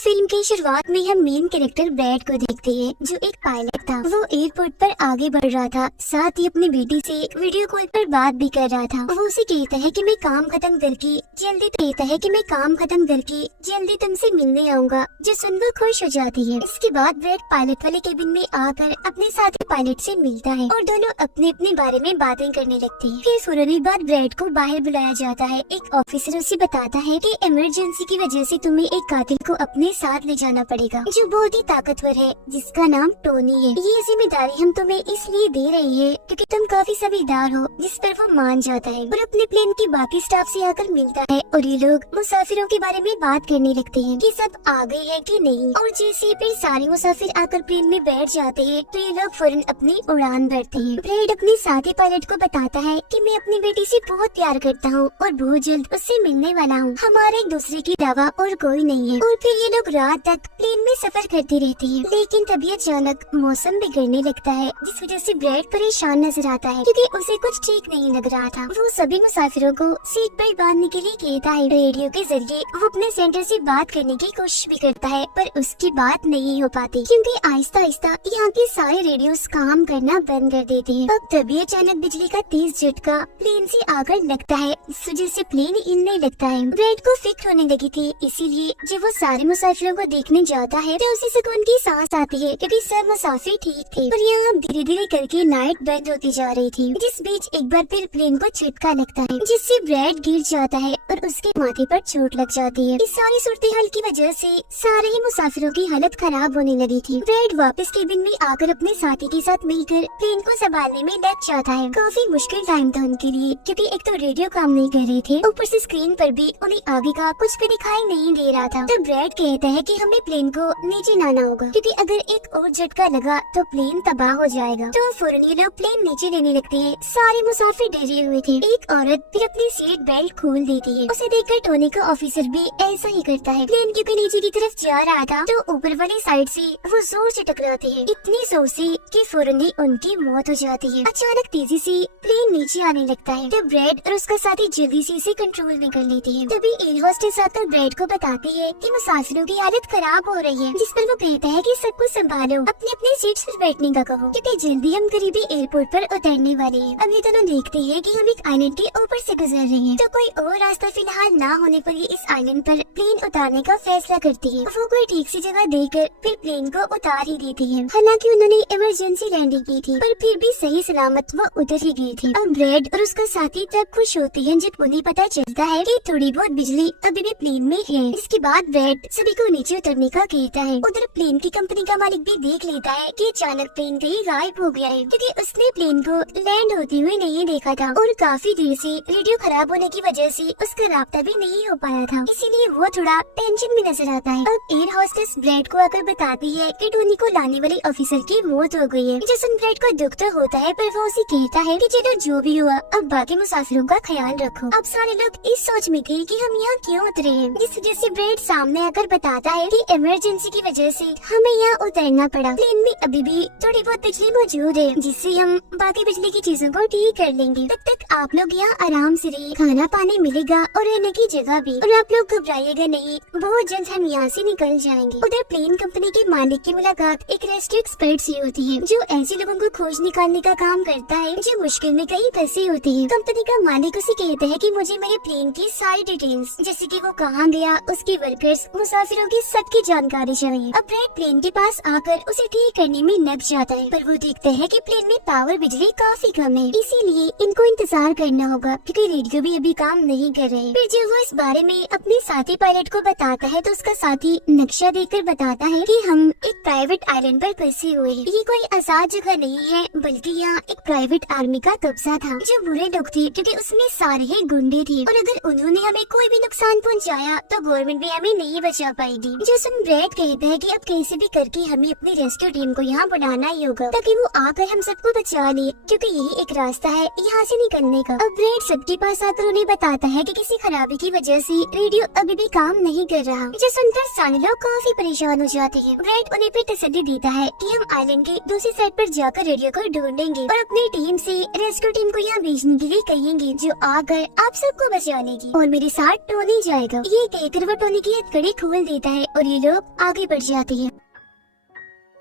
Film की शुरुआत में हम मेन कैरेक्टर ब्रैड को देखते हैं, जो एक पायलट था। वो एयरपोर्ट पर आगे बढ़ रहा था, साथ ही अपनी बेटी से वीडियो कॉल पर बात भी कर रहा था। वो उसे कहता है कि मैं काम खत्म करके जल्दी तुमसे मिलने आऊंगा, जो सुनकर खुश हो जाती है। इसके बाद ब्रैड पायलट वाले केबिन में आकर अपने साथी पायलट से मिलता है और दोनों अपने अपने बारे में बातें करने लगते हैं। फिर फौरन बाद ब्रैड को बाहर बुलाया जाता है। एक ऑफिसर उसे बताता है कि इमरजेंसी की वजह से तुम्हें एक कातिल को अपने साथ ले जाना पड़ेगा, जो बहुत ही ताकतवर है, जिसका नाम टोनी है। ये जिम्मेदारी हम तुम्हें इसलिए दे रही है क्योंकि तुम काफी समझदार हो, जिस पर वो मान जाता है और अपने प्लेन के बाकी स्टाफ से आकर मिलता है। और ये लोग मुसाफिरों के बारे में बात करने लगते हैं कि सब आ गए हैं कि नहीं। और जैसे फिर सारे मुसाफिर आकर प्लेन में बैठ जाते हैं तो ये लोग फौरन अपनी उड़ान भरते हैं। ब्रैड अपने साथी पायलट को बताता है कि मैं अपनी बेटी से बहुत प्यार करता हूँ और बहुत जल्द उससे मिलने वाला हूँ। हमारे एक दूसरे की दवा और कोई नहीं है। और फिर ये लोग रात तक प्लेन में सफर करते रहते हैं, लेकिन तभी अचानक मौसम बिगड़ने लगता है, जिस वजह से ब्रैड परेशान नजर आता है क्योंकि उसे कुछ ठीक नहीं लग रहा था। वो सभी मुसाफिरों को सीट पर बांधने के लिए कहता है। रेडियो के जरिए वो अपने सेंटर से बात करने की कोशिश भी करता है, पर उसकी बात नहीं हो पाती क्योंकि आहिस्ता आहिस्ता यहाँ के सारे रेडियोस काम करना बंद कर देते हैं। अब तभी अचानक बिजली का तेज झटका प्लेन से आकर लगता है, इस वजह से प्लेन हिलने लगता है। ब्रैड को फिक्र होने लगी थी, इसीलिए जब वो सारे मुसाफिरों को देखने जाता है तो उसे सुकून की सांस आती है क्योंकि सब मुसाफिर ठीक थे। और यहाँ धीरे धीरे करके नाइट बंद होती जा रही थी, जिस बीच एक बार फिर प्लेन को झटका लगता है, जिससे ब्रैड गिर जाता है और उसके माथे पर चोट लग जाती है। इस सारी सूरत-ए-हाल की वजह से सारे ही मुसाफिरों की हालत खराब होने लगी थी। ब्रैड वापस केबिन में आकर अपने साथी के साथ मिलकर प्लेन को संभालने में लग जाता है। काफी मुश्किल टाइम था उनके लिए क्योंकि एक तो रेडियो काम नहीं कर रहे थे, ऊपर से स्क्रीन पर भी उन्हें आगे का कुछ भी दिखाई नहीं दे रहा था। तो ब्रैड कहता है कि हमें प्लेन को नीचे लाना होगा क्योंकि अगर एक और झटका लगा तो प्लेन तबाह हो जाएगा। तो फौरन ये लोग प्लेन नीचे लेने लगते हैं। सारे मुसाफिर डरे हुए थे। एक औरत फिर अपनी सीट बेल्ट खोल देती है। उसे देखकर टोनी का ऑफिसर भी ऐसा ही करता है। प्लेन क्योंकि नीचे की तरफ जा रहा था तो ऊपर वाली साइड से वो जोर से टकराते हैं, इतनी जोर से कि फौरन ही उनकी मौत हो जाती है। अचानक तेजी से प्लेन नीचे आने लगता है तो ब्रैड और उसका साथी जल्दी से इसे कंट्रोल में कर लेते हैं। तभी एयर होस्टेस आकर ब्रैड को बताती है कि मुसाफिरों की हालत खराब हो रही है, जिस पर वो कहता है कि सबको संभालो, अपने अपने सीट्स पर बैठने का कहो क्योंकि जल्दी हम करीबी एयरपोर्ट पर उतरने वाले हैं। अब ये दोनों देखते हैं कि हम एक आइलैंड के ऊपर से गुजर रहे हैं, तो कोई और रास्ता फिलहाल ना होने पर ये इस आइलैंड पर प्लेन उतारने का फैसला करती है। वो कोई ठीक सी जगह देकर फिर प्लेन को उतार ही देती है। हालांकि उन्होंने इमरजेंसी लैंडिंग की थी, पर फिर भी सही सलामत वो उतर ही गई थी। अब ब्रैड और उसका साथी तब खुश होते हैं जब उन्हें पता चलता है कि थोड़ी बहुत बिजली अभी भी प्लेन में है। इसके बाद ब्रैड सभी को नीचे उतरने का कहता है। उधर प्लेन की कंपनी का मालिक भी देख लेता है कि अचानक प्लेन कहीं गायब हो गया है क्योंकि उसने प्लेन को लैंड होते हुए नहीं देखा था और काफी देर से रेडियो खराब होने की वजह से उसका राब्ता भी नहीं हो पाया था, इसीलिए वो थोड़ा टेंशन में नजर आता है। अब एयर होस्टेस ब्रैड को आकर बताती है कि टोनी को लाने वाले ऑफिसर की मौत हो गई है। जिससे ब्रैड को दुख तो होता है, पर वो उसे कहता है कि चलो जो भी हुआ अब बाकी मुसाफिरों का ख्याल रखो। अब सारे लोग इस सोच में थे कि हम यहाँ क्यों उतरे हैं, जिस वजह से ब्रैड सामने आकर बताता है कि इमरजेंसी की वजह से हमें यहाँ उतरना पड़ा। प्लेन में अभी भी थोड़ी बहुत बिजली मौजूद है, जिससे हम बाकी बिजली की चीजों को ठीक कर लेंगे। तब तक आप लोग यहाँ आराम से रहिए, खाना पानी मिलेगा और रहने की जगह भी, और आप लोग घबराइएगा नहीं, बहुत जल्द हम यहाँ से निकल जाएंगे। उधर प्लेन कंपनी के मालिक की मुलाकात एक रेस्क्यू एक्सपर्ट से होती है, जो ऐसे लोगों को खोज निकालने का काम करता है जो मुश्किल में कहीं फंसे होते हैं। कंपनी का मालिक उसे कहता है कि मुझे मेरे प्लेन की सारी डिटेल्स, जैसे कि वो कहाँ गया, उसके वर्कर्स, मुसाफिरों की सबकी जानकारी चाहिए। अब ब्रैड प्लेन के पास आकर उसे ठीक करने में लग जाता है, पर वो देखता है कि प्लेन में पावर बिजली काफी कम है, इसीलिए इनको इंतजार करना होगा क्योंकि रेडियो भी अभी काम नहीं कर रहे। फिर जब वो इस बारे में अपने साथी पायलट को बताता है तो उसका साथी नक्शा देखकर बताता है कि हम एक प्राइवेट आइलैंड पर फंसे हुए हैं। ये कोई आसान जगह नहीं है, बल्कि यहाँ एक प्राइवेट आर्मी का कब्जा था, जो बुरे लोग थे क्योंकि उसमें सारे ही गुंडे थे, और अगर उन्होंने हमें कोई भी नुकसान पहुँचाया तो गवर्नमेंट भी हमें नहीं बचा पाएगी। जो सुन ब्रैड कहता है कि अब कैसे भी करके हमें अपनी रेस्क्यू टीम को यहाँ बुलाना ही होगा ताकि वो आकर हम सबको बचा ले, क्योंकि यही एक रास्ता है यहाँ से निकलने का। अब ब्रैड सबके पास आकर उन्हें बताता है कि किसी खराबी की वजह से रेडियो अभी भी काम नहीं कर रहा, जो सुनकर सारे लोग काफी परेशान हो जाते हैं। ब्रैड उन्हें फिर तसल्ली देता है कि हम आइलैंड के दूसरी साइड पर जाकर रेडियो को ढूंढेंगे और अपनी टीम से रेस्क्यू टीम को यहाँ भेजने के लिए कहेंगे, जो आकर आप सबको बचा लेगी, और मेरे साथ टोनी जाएगा। ये कहकर वो टोनी की हथकड़ी खोल देता है और ये लोग आगे बढ़ जाते हैं।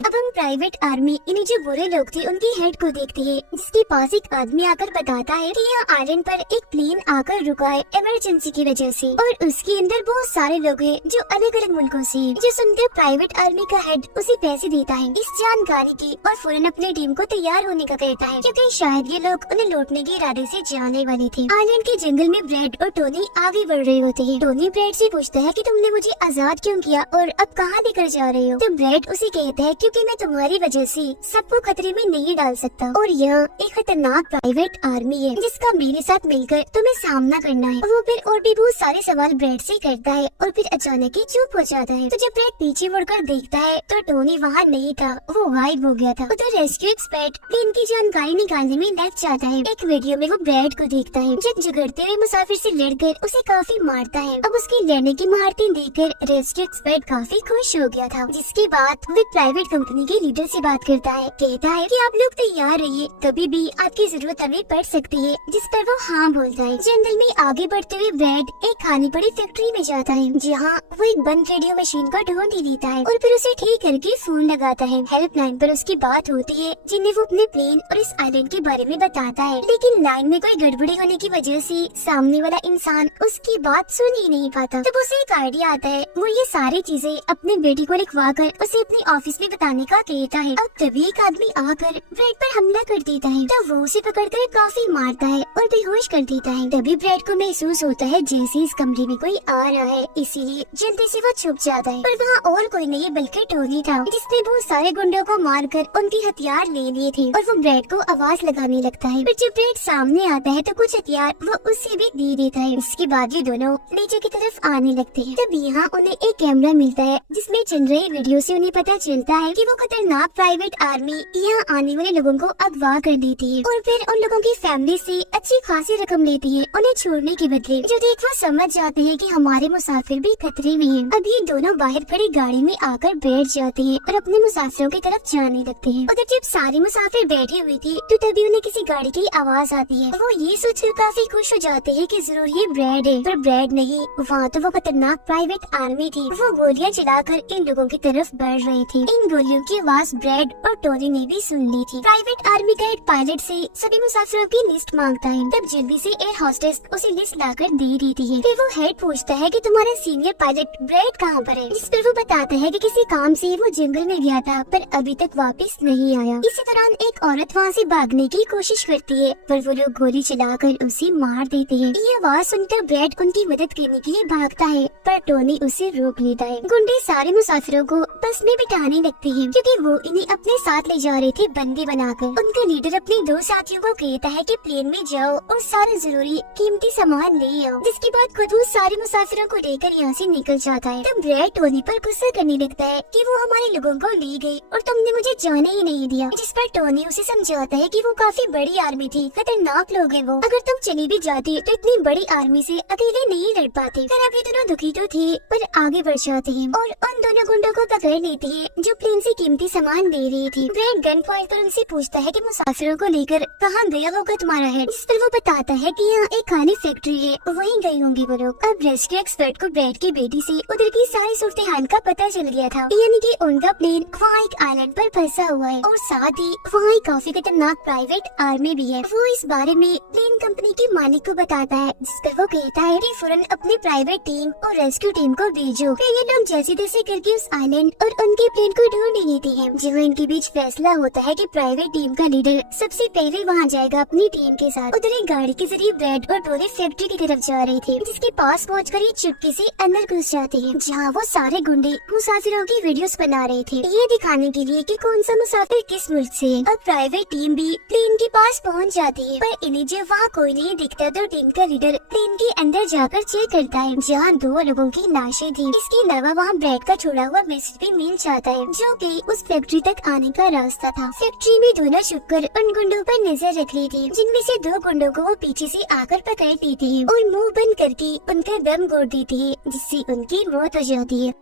अब हम प्राइवेट आर्मी यानी जो बुरे लोग थे उनकी हेड को देखते हैं, जिसके पास एक आदमी आकर बताता है कि यहाँ आइलैंड पर एक प्लेन आकर रुका है इमरजेंसी की वजह से और उसके अंदर बहुत सारे लोग हैं जो अलग अलग मुल्कों से। जो सुनकर प्राइवेट आर्मी का हेड उसे पैसे देता है इस जानकारी की और फौरन अपनी टीम को तैयार होने का कहता है, क्योंकि शायद ये लोग उन्हें लौटने के इरादे से जाने वाले थे। आइलैंड के जंगल में ब्रेड और टोनी आगे बढ़ रहे होते हैं। टोनी ब्रेड से पूछता है कि तुमने मुझे आजाद क्यों किया और अब कहाँ लेकर जा रहे हो? तो ब्रेड उसे कहता है क्योंकि मैं तुम्हारी वजह से सबको खतरे में नहीं डाल सकता और यह एक खतरनाक प्राइवेट आर्मी है जिसका मेरे साथ मिलकर तुम्हें सामना करना है। वो फिर और भी बहुत सारे सवाल ब्रेड से करता है और फिर अचानक ही चुप हो जाता है। तो जब ब्रेड पीछे मुड़कर देखता है तो टोनी वहाँ नहीं था, वो गायब हो गया था। उधर रेस्क्यू एक्सपर्ट प्लेन की जानकारी निकालने में लग जाता है। एक वीडियो में वो ब्रेड को देखता है जो झगड़ते हुए मुसाफिर से लड़कर उसे काफी मारता है। अब उसकी लड़ने की महारतें देखकर रेस्क्यू एक्सपर्ट काफी खुश हो गया था, जिसके बाद वो प्राइवेट कंपनी के लीडर से बात करता है। कहता है कि आप लोग तैयार रहिए, कभी भी आपकी जरूरत हमें पड़ सकती है, जिस पर वो हाँ बोलता है। जंगल में आगे बढ़ते हुए ब्रेड एक खाली पड़ी फैक्ट्री में जाता है जहाँ वो एक बंद रेडियो मशीन को ढूंढ ही लेता है और फिर उसे ठीक करके फोन लगाता है। हेल्पलाइन पर उसकी बात होती है जिन्हें वो अपने प्लेन और इस आइलैंड के बारे में बताता है, लेकिन लाइन में कोई गड़बड़ी होने की वजह से सामने वाला इंसान उसकी बात सुन ही नहीं पाता। तब उसे एक आइडिया आता है, वो ये सारी चीजें अपने बेटी को लिखवा कर उसे अपने ऑफिस में बताने का कहता है। अब तभी एक आदमी आकर ब्रेड पर हमला कर देता है, तब वो उसे पकड़कर काफी मारता है और बेहोश कर देता है। तभी ब्रेड को महसूस होता है जैसे इस कमरे में कोई आ रहा है, इसीलिए जल्दी से वो छुप जाता है। पर वहाँ और कोई नहीं बल्कि टोनी था, जिसने बहुत सारे गुंडों को मारकर उनके हथियार ले लिए थे और वो ब्रेड को आवाज लगाने लगता है। पर जब ब्रेड सामने आता है तो कुछ हथियार वो उससे भी दे देता है। इसके बाद ये दोनों नीचे की तरफ आने लगते हैं। तब यहाँ उन्हें एक कैमरा मिलता है जिसमें चल रहे वीडियो से उन्हें पता चलता है कि वो खतरनाक प्राइवेट आर्मी यहाँ आने वाले लोगों को अगवा कर देती है और फिर उन लोगों की फैमिली से अच्छी खासी रकम लेती है उन्हें छोड़ने के बदले। जो देख वो समझ जाते हैं कि हमारे मुसाफिर भी खतरे में हैं। अब ये दोनों बाहर खड़ी गाड़ी में आकर बैठ जाते हैं और अपने मुसाफिरों की तरफ जाने लगते हैं। उधर जब सारे मुसाफिर बैठे हुए थे तो तभी उन्हें किसी गाड़ी की आवाज आती है। वो ये सोचकर काफी खुश हो जाते हैं कि जरूर ये ब्रेड है, पर ब्रेड नहीं, वहाँ तो वो खतरनाक प्राइवेट आर्मी थी। वो गोलियां चलाकर इन लोगों की तरफ बढ़ रही थी। इन गोलियों की आवाज ब्रेड और टोनी ने भी सुन ली थी। प्राइवेट आर्मी का एक पायलट से सभी मुसाफिरों की लिस्ट मांगता है। तब जल्दी से एयर होस्टेस उसे लिस्ट लाकर दे देती है। फिर वो हेड पूछता है कि तुम्हारा सीनियर पायलट ब्रेड कहाँ पर है? जिस पर वो बताता है कि किसी काम से वो जंगल में गया था पर अभी तक वापस नहीं आया। इसी दौरान एक औरत वहाँ से भागने की कोशिश करती है पर वो लोग गोली चलाकर उसे मार देते हैं। ये आवाज सुनकर ब्रेड उनकी मदद करने के लिए भागता है पर टोनी उसे रोक लेता है। गुंडे सारे मुसाफिरों को बस में बिठाने लगते हैं क्योंकि वो इन्हें अपने साथ ले जा रहे थे बंदी बनाकर। उनका लीडर अपने दो साथियों को कहता है कि प्लेन में जाओ और सारे जरूरी कीमती सामान ले आओ। जिसके बाद खुद वो सारे मुसाफिरों को लेकर यहाँ से निकल जाता है। तब ब्रेड टोनी पर गुस्सा करने लगता है कि वो हमारे लोगों को ले गई और तुमने मुझे जाने ही नहीं दिया। जिस पर टोनी उसे समझाता है कि वो काफी बड़ी आर्मी थी, खतरनाक लोग हैं वो, अगर तुम चली भी जाती तो इतनी बड़ी आर्मी से अकेले नहीं लड़ पाते। फिर अब ये दोनों दुखी तो थे पर आगे बढ़ जाते हैं और उन दोनों गुंडों को पकड़ लेती है जो प्लेन से कीमती सामान ले रही थी। ब्रेड गन पॉइंट पर उनसे पूछता है कि मुसाफिरों को लेकर कहाँ गया होगा तुम्हारा हेड? जिस पर वो बताता है कि यहाँ एक खाली फैक्ट्री है, वहीं गए होंगे वो लोग। अब रेस्क्यू एक्सपर्ट को ब्रेड की बेटी से उधर की सारी सूरत हाल का पता चल गया था, यानी कि उनका प्लेन वहाँ एक आइलैंड पर फंसा हुआ है और साथ ही वहाँ एक काफी खतरनाक प्राइवेट आर्मी भी है। वो इस बारे में प्लेन कंपनी के मालिक को बताता है, जिस पर वो कहता है कि फौरन अपनी प्राइवेट टीम और रेस्क्यू टीम को भेजो। फिर ये लोग जैसे तैसे करके उस आइलैंड और उनके प्लेन को ढूंढ ही लेते हैं। जहाँ इनके बीच फैसला होता है कि प्राइवेट टीम का लीडर सबसे पहले वहाँ जाएगा अपनी टीम के साथ। उधर एक गाड़ी के जरिए ब्रेड और टोनी फैक्ट्री की तरफ जा रहे थे, जिसके पास पहुंचकर ये चुपके से अंदर घुस जाते हैं जहाँ वो सारे गुंडे मुसाफिरों की वीडियोस बना रहे थे, ये दिखाने के लिए कि कौन सा मुसाफिर किस मुल्क से है। अब प्राइवेट टीम भी प्लेन के पास पहुंच जाती है पर इन्हें जब वहाँ कोई नहीं दिखता तो टीम का लीडर प्लेन के अंदर जाकर चेक करता है जहाँ 2 लोगों की लाशें थी। इसके अलावा वहाँ ब्रेड का छोड़ा हुआ मैसेज भी मिल जाता है जो कि उस फैक्ट्री तक आने का रास्ता था। फैक्ट्री में दोनों छुपकर उन गुंडों पर नजर रख रही थी, जिनमें से 2 गुंडों को वो पीछे से आकर पकड़ लेते हैं और मुंह बंद करके उनका दम घोट देते हैं, जिससे उनकी मौत हो जाती है।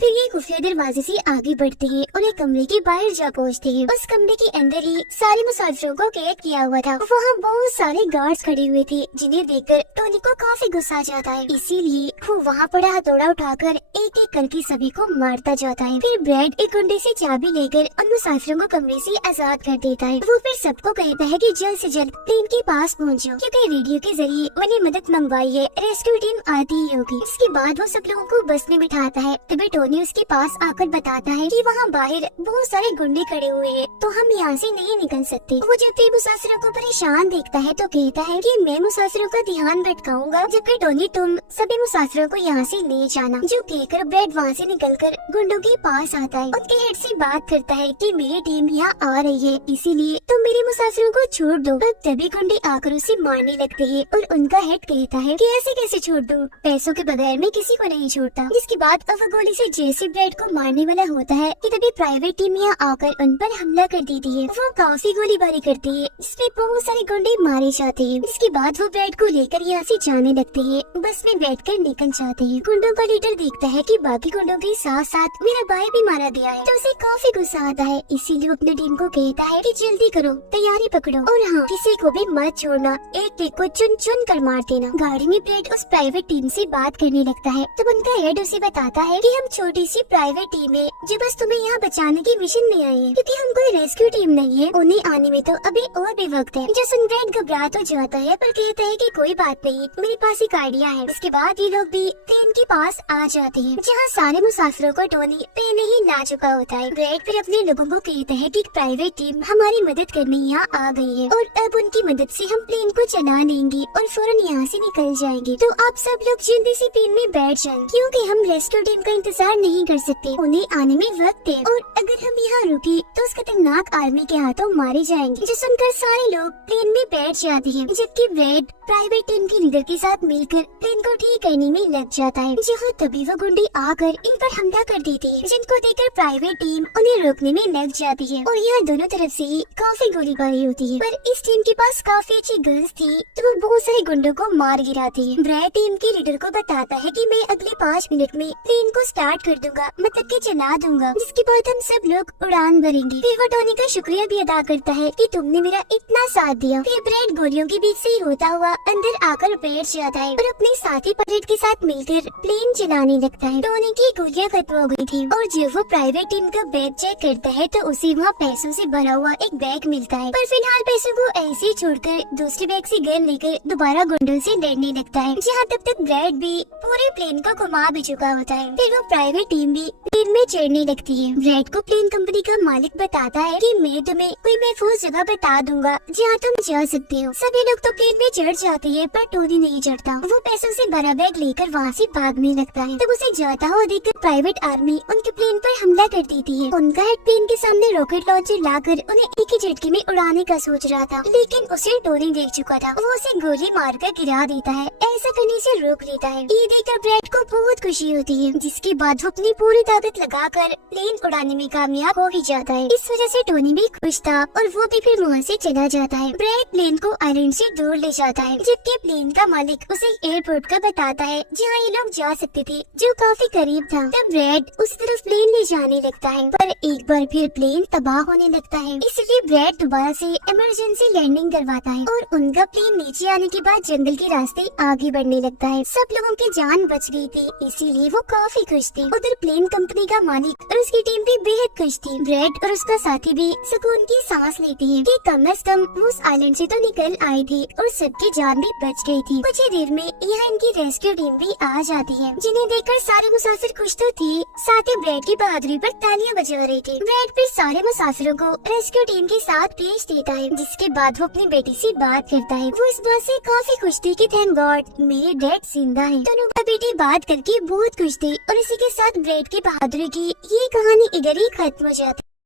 फिर ये खुफिया दरवाजे से आगे बढ़ते हैं और एक कमरे के बाहर जा पहुँचते हैं। उस कमरे के अंदर ही सारे मुसाफिरों को कैद किया हुआ था। वहाँ बहुत सारे गार्ड्स खड़े हुए थे, जिन्हें देखकर टोनी को काफी गुस्सा आ जाता है। इसीलिए वो वहाँ पड़ा हथौड़ा उठाकर एक एक करके सभी को मारता जाता है। फिर ब्रैड एक कुंडे से चाबी लेकर उन मुसाफिरों को कमरे से आजाद कर देता है। वो फिर सबको कहता है कि जल्द से जल्द प्लेन के पास पहुँचो, क्योंकि रेडियो के जरिए उन्हें मदद मंगवाई है, रेस्क्यू टीम आती ही होगी। इसके बाद वो सब लोगों को बस में बिठाता है। तभी टोनी उसके पास आकर बताता है कि वहाँ बाहर बहुत सारे गुंडे खड़े हुए हैं, तो हम यहाँ से नहीं निकल सकते। वो जब भी मुसाफिरों को परेशान देखता है तो कहता है कि मैं मुसाफिरों का ध्यान भटकाऊंगा, जबकि टोनी तुम सभी मुसाफिरों को यहाँ से ले जाना। जो कहकर ब्रैड वहाँ से निकलकर गुंडों के पास आता है। उनके हेड से बात करता है कि मेरी टीम यहाँ आ रही है, इसीलिए तुम मेरे मुसाफिरों को छोड़ दो। तब तभी गुंडे आकर उसे मारने लगते हैं और उनका हेड कहता है कि ऐसे कैसे छोड़ दूं? पैसों के बगैर मैं किसी को नहीं छोड़ता। जिसके बाद वो गोली से जैसे ब्रैड को मारने वाला होता है कि तभी प्राइवेट टीम यहाँ आकर उन पर हमला कर देती है। वो काफी गोलीबारी करती है, जिसमें बहुत सारे गुंडे मारे जाते हैं। इसके बाद वो ब्रैड को लेकर यहाँ से जाने लगते हैं। बस में बैठकर निकल जाते हैं। गुंडों का लीडर देखता है कि बाकी गुंडों के साथ साथ मेरा भाई भी मारा गया है, तो उसे काफी गुस्सा आता है। इसीलिए वो अपनी टीम को कहता है कि जल्दी करो, तैयारी पकड़ो और हाँ, किसी को भी मत छोड़ना, एक एक को चुन चुन कर मार देना। गाड़ी में ब्रैड उस प्राइवेट टीम से बात करने लगता है। तब उनका हेड उसे बताता है कि हम छोटी सी प्राइवेट टीम है, जो बस तुम्हें यहाँ बचाने की मिशन में आई है, क्योंकि हम कोई रेस्क्यू टीम नहीं है। उन्हें आने में तो अभी और भी वक्त है। जो सुन ब्रैड घबरा तो जाता है, पर कहता है कि कोई बात नहीं, मेरे पास एक आइडिया है। उसके बाद ये लोग भी प्लेन के पास आ जाते हैं, जहाँ सारे मुसाफिरों को टोनी पहले ही ला चुका होता है। ब्रैड फिर अपने लोगों को कहता है कि प्राइवेट टीम हमारी मदद करने यहाँ आ गई है और अब उनकी मदद से हम प्लेन को चला लेंगे और फौरन यहाँ से निकल जाएंगे। तो आप सब लोग जल्दी से प्लेन में बैठ जाएं, क्योंकि हम रेस्क्यू टीम का इंतजार नहीं कर सकते, उन्हें आने में वक्त है और अगर हम यहाँ रुके तो उस खतरनाक आर्मी के हाथों मारे जाएंगे। जो सुनकर सारे लोग प्लेन में बैठ जाते हैं, जबकि ब्रैड प्राइवेट टीम के लीडर के साथ मिलकर प्लेन को ठीक करने में लग जाता है। जहाँ तभी वो गुंडे आकर इन पर हमला कर देते हैं, जिनको देखकर प्राइवेट टीम उन्हें रोकने में लग जाती है और यहाँ दोनों तरफ से ही काफी गोलीबारी होती है। पर इस टीम के पास काफी अच्छी गन्स थी, तो वो बहुत सारे गुंडों को मार गिराती है। ब्रैड टीम के लीडर को बताता है कि मैं अगले 5 मिनट में प्लेन को स्टार्ट कर दूंगा, मतलब कि चला दूंगा, जिसके बाद हम सब लोग उड़ान भरेंगे। फिर वो टोनी का शुक्रिया भी अदा करता है कि तुमने मेरा इतना साथ दिया। फिर ब्रैड गोलियों के बीच से ही होता हुआ अंदर आकर बैठ जाता है और अपने साथी पायलट के साथ मिलकर प्लेन चलाने लगता है। टोनी की गोलियां खत्म हो गई थी और जब वो प्राइवेट टीम का बैग चेक करता है तो उसे वहाँ पैसों से भरा हुआ एक बैग मिलता है। पर फिलहाल पैसों को ऐसे ही छोड़कर दूसरे बैग से गन लेकर दोबारा गुंडों से लड़ने लगता है, जहाँ तब तक ब्रैड भी पूरे प्लेन को घुमा भी चुका होता है। फिर वो प्राइवेट टीम भी प्लेन में चढ़ने लगती है। ब्रैड को प्लेन कंपनी का मालिक बताता है कि मैं तुम्हें कोई महफूज जगह बता दूंगा जहाँ तुम जा सकते हो। सभी लोग तो प्लेन में चढ़ जाते हैं, पर टोनी नहीं चढ़ता। वो पैसों से भरा बैग लेकर वहाँ से भागने लगता है। तब उसे जाता हुआ देखकर प्राइवेट आर्मी उनके प्लेन पर हमला कर देती है। उनका हेड प्लेन के सामने रॉकेट लॉन्चर लाकर उन्हें एक ही झटके में उड़ाने का सोच रहा था, लेकिन उसे टोनी देख चुका था। वो उसे गोली मारकर गिरा देता है, ऐसा करने से रोक लेता है। ये देखकर ब्रैड को बहुत खुशी होती है, जिसके बाद वो अपनी पूरी ताकत लगाकर प्लेन उड़ाने में कामयाब हो ही जाता है। इस वजह से टोनी भी खुश था और वो भी फिर वहाँ से चला जाता है। ब्रैड प्लेन को आइलैंड से दूर ले जाता है, जबकि प्लेन का मालिक उसे एयरपोर्ट का बताता है जहाँ ये लोग जा सकते थे, जो काफी करीब था। तब ब्रैड उस तरफ प्लेन ले जाने लगता है, पर एक बार फिर प्लेन तबाह होने लगता है। इसलिए ब्रैड दोबारा से इमरजेंसी लैंडिंग करवाता है और उनका प्लेन नीचे आने के बाद जंगल के रास्ते आगे बढ़ने लगता है। सब लोगों की जान बच गई थी, इसीलिए वो काफी खुश थे। उधर प्लेन कंपनी का मालिक और उसकी टीम भी बेहद खुश थी। ब्रैड और उसका साथी भी सुकून की सांस लेते हैं कि कम से कम उस आइलैंड से तो निकल आए थे और सबकी जान भी बच गई थी। कुछ ही देर में यहाँ इनकी रेस्क्यू टीम भी आ जाती है, जिन्हें देखकर सारे मुसाफिर खुश तो थे, साथ ही ब्रैड की बहादुरी पर तालियां बजा रहे थे। ब्रैड फिर सारे मुसाफिरों को रेस्क्यू टीम के साथ भेज देता है, जिसके बाद वो अपनी बेटी से बात करता है। वो इस बात से काफी खुश थी कि थैंक गॉड मेरे डैड जिंदा है। दोनों का बेटी बात करके बहुत खुश थे और इसी के साथ ब्रैड की बहादुरी की ये कहानी इधर ही खत्म हो जाती है।